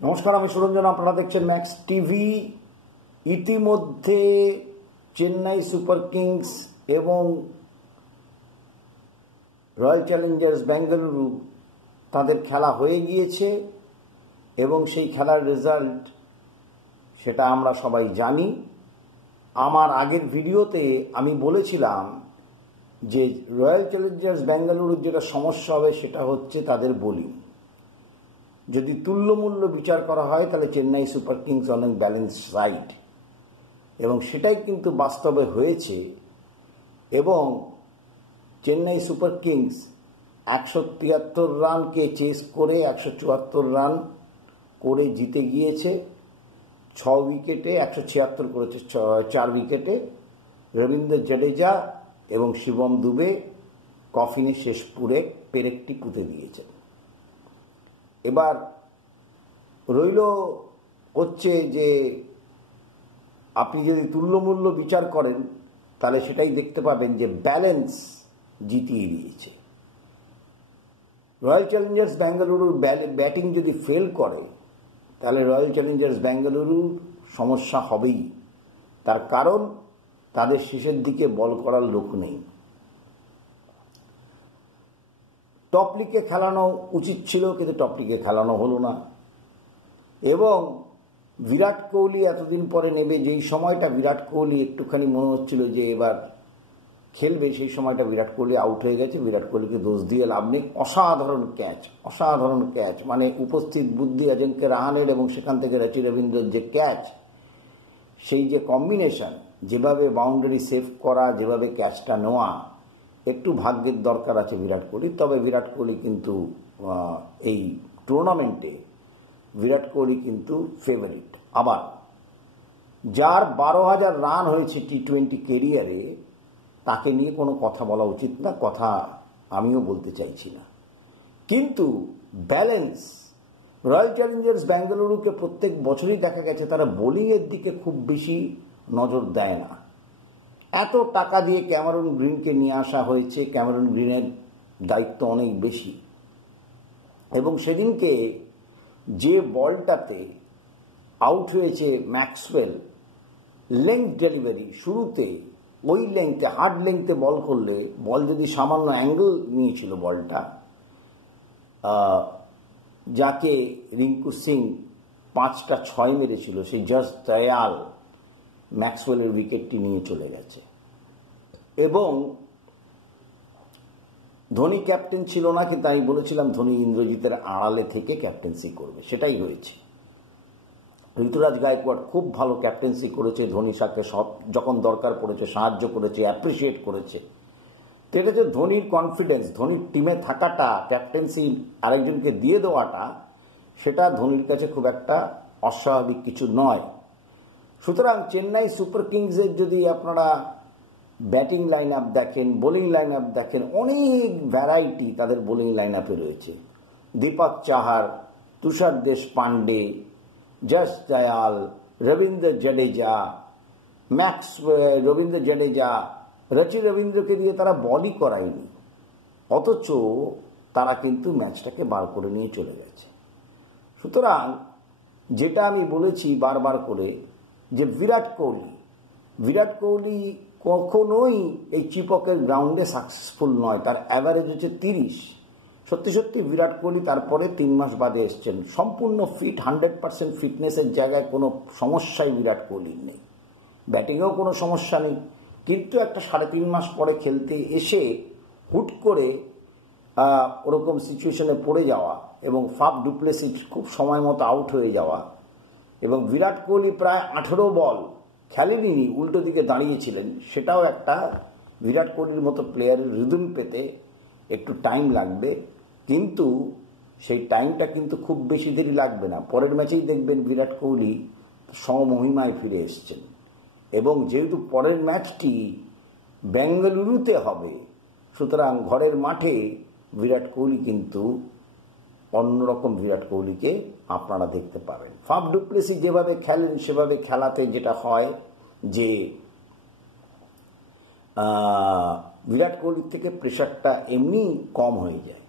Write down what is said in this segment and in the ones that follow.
নমস্কার, আমি সুরঞ্জন। আপনারা দেখছেন ম্যাক্স টিভি। ইতিমধ্যে চেন্নাই সুপার কিংস এবং রয়্যাল চ্যালেঞ্জার্স বেঙ্গালুরু তাদের খেলা হয়ে গিয়েছে এবং সেই খেলার রেজাল্ট সেটা আমরা সবাই জানি। আমার আগের ভিডিওতে আমি বলেছিলাম যে রয়্যাল চ্যালেঞ্জার্স বেঙ্গালুরুর যেটা সমস্যা হবে সেটা হচ্ছে তাদের বোলিং। যদি তুল্যমূল্য বিচার করা হয় তাহলে চেন্নাই সুপার কিংস অনেক ব্যালেন্স সাইড, এবং সেটাই কিন্তু বাস্তবে হয়েছে। এবং চেন্নাই সুপার কিংস 173 রানকে চেস করে 174 রান করে জিতে গিয়েছে। 6 উইকেটে 176 করেছে, 4 উইকেটে। রবীন্দ্র জাডেজা এবং শিবম দুবে কফিনে শেষ পেরেকটি পুঁতে দিয়েছেন। এবার রইল হচ্ছে যে আপনি যদি তুল্যমূল্য বিচার করেন তাহলে সেটাই দেখতে পাবেন যে ব্যালেন্স জিতিয়ে দিয়েছে। রয়্যাল চ্যালেঞ্জার্স বেঙ্গালুরুর ব্যাটিং যদি ফেল করে তাহলে রয়্যাল চ্যালেঞ্জার্স বেঙ্গালুরুর সমস্যা হবেই। তার কারণ তাদের শেষের দিকে বল করার লোক নেই। টপ লিগে খেলানো উচিত ছিল, কিন্তু টপ লিগে খেলানো হলো না। এবং বিরাট কোহলি এতদিন পরে নেবে, যেই সময়টা বিরাট কোহলি একটুখানি মনে হচ্ছিল যে এবার খেলবে, সেই সময়টা বিরাট কোহলি আউট হয়ে গেছে। বিরাট কোহলিকে দোষ দিয়ে লাভ নেই। অসাধারণ ক্যাচ, মানে উপস্থিত বুদ্ধি অজিঙ্ক্য রাহানের এবং সেখান থেকে রচি রবীন্দ্রর যে ক্যাচ, সেই যে কম্বিনেশন, যেভাবে বাউন্ডারি সেভ করা, যেভাবে ক্যাচটা নেওয়া, একটু ভাগ্যের দরকার আছে বিরাট কোহলি। তবে বিরাট কোহলি কিন্তু এই টুর্নামেন্টে বিরাট কোহলি কিন্তু ফেভারিট। আবার যার 12,000 রান হয়েছে টি-20 কেরিয়ারে, তাকে নিয়ে কোনো কথা বলা উচিত না, কথা আমিও বলতে চাইছি না। কিন্তু ব্যালেন্স, রয়্যাল চ্যালেঞ্জার্স বেঙ্গালুরুকে প্রত্যেক বছরই দেখা গেছে তারা বোলিংয়ের দিকে খুব বেশি নজর দেয় না। এত টাকা দিয়ে ক্যামেরন গ্রিনকে নিয়ে আসা হয়েছে, ক্যামেরন গ্রিনের দায়িত্ব অনেক বেশি। এবং সেদিনকে যে বলটাতে আউট হয়েছে ম্যাক্সওয়েল, লেংথ ডেলিভারি শুরুতে, ওই লেংথে, হার্ড লেংথে বল করলে, বল যদি সামান্য অ্যাঙ্গেল নিয়েছিল বলটা, যাকে রিঙ্কু সিং 5টা 6 মেরেছিল, সেই জাস্ট দয়াল ম্যাক্সওয়েলের উইকেটটি নিয়ে চলে গেছে। এবং ধোনি ক্যাপ্টেন ছিল না, কিন্তু আমি বলেছিলাম ধোনি ইন্দ্রজিতের আড়ালে থেকে ক্যাপ্টেন্সি করবে, সেটাই হয়েছে। ঋতুরাজ গায়কোয়াড় খুব ভালো ক্যাপ্টেন্সি করেছে, ধোনির সাথে সব যখন দরকার পড়েছে সাহায্য করেছে, অ্যাপ্রিসিয়েট করেছে। তো এটা যে ধোনির কনফিডেন্স, ধোনির টিমে থাকাটা, ক্যাপ্টেন্সি আরেকজনকে দিয়ে দেওয়াটা, সেটা ধোনির কাছে খুব একটা অস্বাভাবিক কিছু নয়। সুতরাং চেন্নাই সুপার কিংসের যদি আপনারা ব্যাটিং লাইন আপ দেখেন, বোলিং লাইন আপ দেখেন, অনেক ভ্যারাইটি তাদের বোলিং লাইন আপে রয়েছে। দীপক চাহার, তুষার দেশপান্ডে, যশ দয়াল, রবীন্দ্র জাডেজা, রবীন্দ্র জাডেজা, রচি রবীন্দ্রকে দিয়ে তারা বলই করায়নি, অথচ তারা কিন্তু ম্যাচটাকে বার করে নিয়ে চলে গেছে। সুতরাং যেটা আমি বলেছি বারবার করে, যে বিরাট কোহলি কখনোই এই চিপকের গ্রাউন্ডে সাকসেসফুল নয়। তার অ্যাভারেজ হচ্ছে 30। সত্যি বিরাট কোহলি তারপরে 3 মাস বাদে এসছেন, সম্পূর্ণ ফিট, 100% ফিটনেসের জায়গায় কোনো সমস্যাই বিরাট কোহলির নেই, ব্যাটিংয়েও কোনো সমস্যা নেই। কিন্তু একটা 3.5 মাস পরে খেলতে এসে হুট করে ওরকম সিচুয়েশনে পড়ে যাওয়া, এবং ফাফ ডু প্লেসিস খুব সময় মতো আউট হয়ে যাওয়া, এবং বিরাট কোহলি প্রায় 18 বল খেলেনি, উল্টো দিকে দাঁড়িয়েছিলেন, সেটাও একটা বিরাট কোহলির মতো প্লেয়ারের রিদম পেতে একটু টাইম লাগবে। কিন্তু সেই টাইমটা কিন্তু খুব বেশি দেরি লাগবে না। পরের ম্যাচেই দেখবেন বিরাট কোহলি সমমহিমায় ফিরে এসছেন। এবং যেহেতু পরের ম্যাচটি বেঙ্গালুরুতে হবে, সুতরাং ঘরের মাঠে বিরাট কোহলি কিন্তু অন্যরকম বিরাট কোহলিকে আপনারা দেখতে পাবেন। ফাফ ডু প্লেসিস যেভাবে খেলেন, সেভাবে খেলাতে যেটা হয় যে বিরাট কোহলির থেকে প্রেশারটা এমনি কম হয়ে যায়।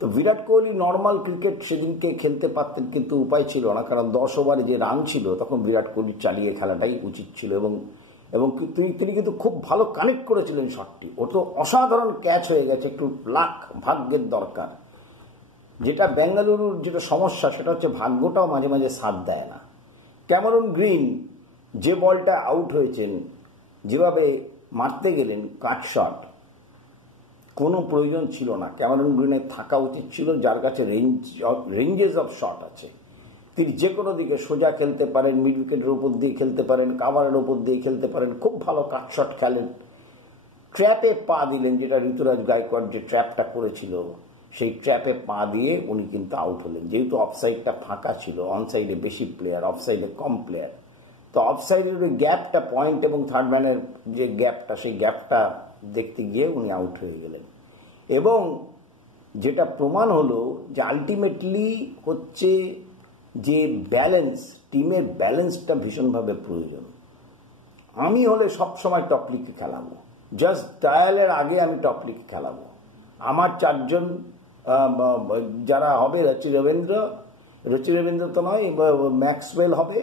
তো বিরাট কোহলি নর্মাল ক্রিকেট সেদিনকে খেলতে পারতেন, কিন্তু উপায় ছিল না, কারণ 10 ওভারে যে রান ছিল তখন বিরাট কোহলি চালিয়ে খেলাটাই উচিত ছিল। এবং তিনি কিন্তু খুব ভালো কানেক্ট করেছিলেন শটটি। ও তো অসাধারণ ক্যাচ হয়ে গেছে, একটু লাক ভাগ্যের দরকার। যেটা বেঙ্গালুরুর যেটা সমস্যা সেটা হচ্ছে ভাগ্যটাও মাঝে মাঝে সাথ দেয় না। ক্যামেরন গ্রিন যে বলটা আউট হয়েছেন, যেভাবে মারতে গেলেন কাট শট, কোনো প্রয়োজন ছিল না। ক্যামেরন গ্রিনের থাকা উচিত ছিল, যার কাছে রেঞ্জেস অফ শট আছে। তিনি যে কোনো দিকে সোজা খেলতে পারেন, মিড উইকেটের উপর দিয়ে খেলতে পারেন, কাভারের উপর দিয়ে খেলতে পারেন, খুব ভালো কাট শট খেলেন। ট্র্যাপে পা দিলেন, যেটা ঋতুরাজ গায়কোয়াড় যে ট্র্যাপটা করেছিল সেই ট্র্যাপে পা দিয়ে উনি কিন্তু আউট হলেন। যেহেতু অফসাইডটা ফাঁকা ছিল, অনসাইডে বেশি প্লেয়ার, অফসাইডে কম প্লেয়ার, তো অফসাইডের ওই গ্যাপটা, পয়েন্ট এবং থার্ড ম্যানের যে গ্যাপটা, সেই গ্যাপটা দেখতে গিয়ে উনি আউট হয়ে গেলেন। এবং যেটা প্রমাণ হলো যে আলটিমেটলি হচ্ছে যে ব্যালেন্স, টিমের ব্যালেন্সটা ভীষণভাবে প্রয়োজন। আমি হলে সবসময় টপ লিগে খেলাবো, জাস্ট ট্রায়ালের আগে আমি টপ লিগে খেলাবো। আমার 4 জন যারা হবে, রচি রবীন্দ্র তো নয়, ম্যাক্সওয়েল হবে,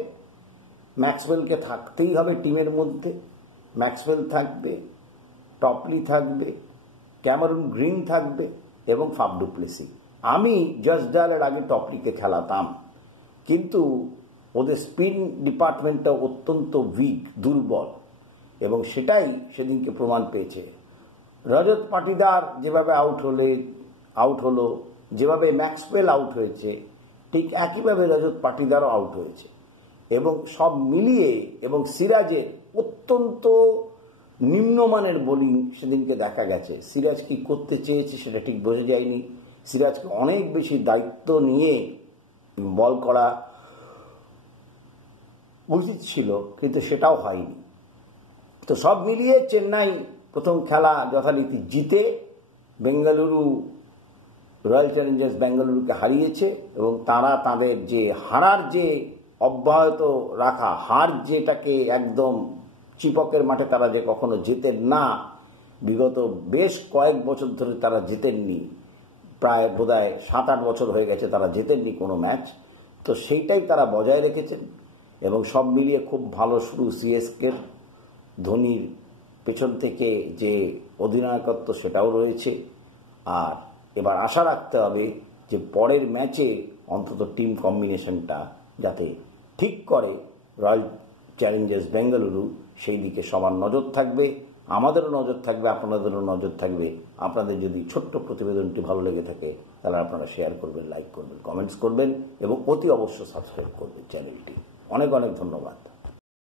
ম্যাক্সওয়েলকে থাকতেই হবে টিমের মধ্যে। ম্যাক্সওয়েল থাকবে, টপলি থাকবে, ক্যামেরন গ্রিন থাকবে এবং ফাফ ডু প্লেসি। আমি জাস্ট ডায়ালের আগে টপলিকে খেলাতাম, কিন্তু ওদের স্পিন ডিপার্টমেন্টটা অত্যন্ত উইক, দুর্বল, এবং সেটাই সেদিনকে প্রমাণ পেয়েছে। রজত পাটিদার যেভাবে আউট হলো, যেভাবে ম্যাক্সওয়েল আউট হয়েছে, ঠিক একইভাবে রজত পাটিদারও আউট হয়েছে। এবং সব মিলিয়ে, এবং সিরাজের অত্যন্ত নিম্নমানের বোলিং সেদিনকে দেখা গেছে। সিরাজ কি করতে চেয়েছে সেটা ঠিক বোঝা যায়নি। সিরাজকে অনেক বেশি দায়িত্ব নিয়ে বল করা উচিত ছিল, কিন্তু সেটাও হয়নি। তো সব মিলিয়ে চেন্নাই প্রথম খেলা যথারীতি জিতে বেঙ্গালুরু, রয়্যাল চ্যালেঞ্জার্স বেঙ্গালুরুকে হারিয়েছে। এবং তারা তাদের যে হারার যে অব্যাহত রাখা, হার যেটাকে একদম চিপকের মাঠে তারা যে কখনো জেতেন না, বিগত বেশ কয়েক বছর ধরে তারা জেতেননি, প্রায় বোধহয় 7-8 বছর হয়ে গেছে তারা জেতেননি কোনো ম্যাচ, তো সেইটাই তারা বজায় রেখেছেন। এবং সব মিলিয়ে খুব ভালো শুরু সিএসকের। ধোনির পেছন থেকে যে অধিনায়কত্ব সেটাও রয়েছে। আর এবার আশা রাখতে হবে যে পরের ম্যাচে অন্তত টিম কম্বিনেশনটা যাতে ঠিক করে রয়্যাল চ্যালেঞ্জার্স বেঙ্গালুরু, সেই দিকে সবার নজর থাকবে, আমাদেরও নজর থাকবে, আপনাদেরও নজর থাকবে। আপনাদের যদি ছোট্ট প্রতিবেদনটি ভালো লেগে থাকে তাহলে আপনারা শেয়ার করবেন, লাইক করবেন, কমেন্টস করবেন এবং অতি অবশ্য সাবস্ক্রাইব করবেন চ্যানেলটি। অনেক অনেক ধন্যবাদ।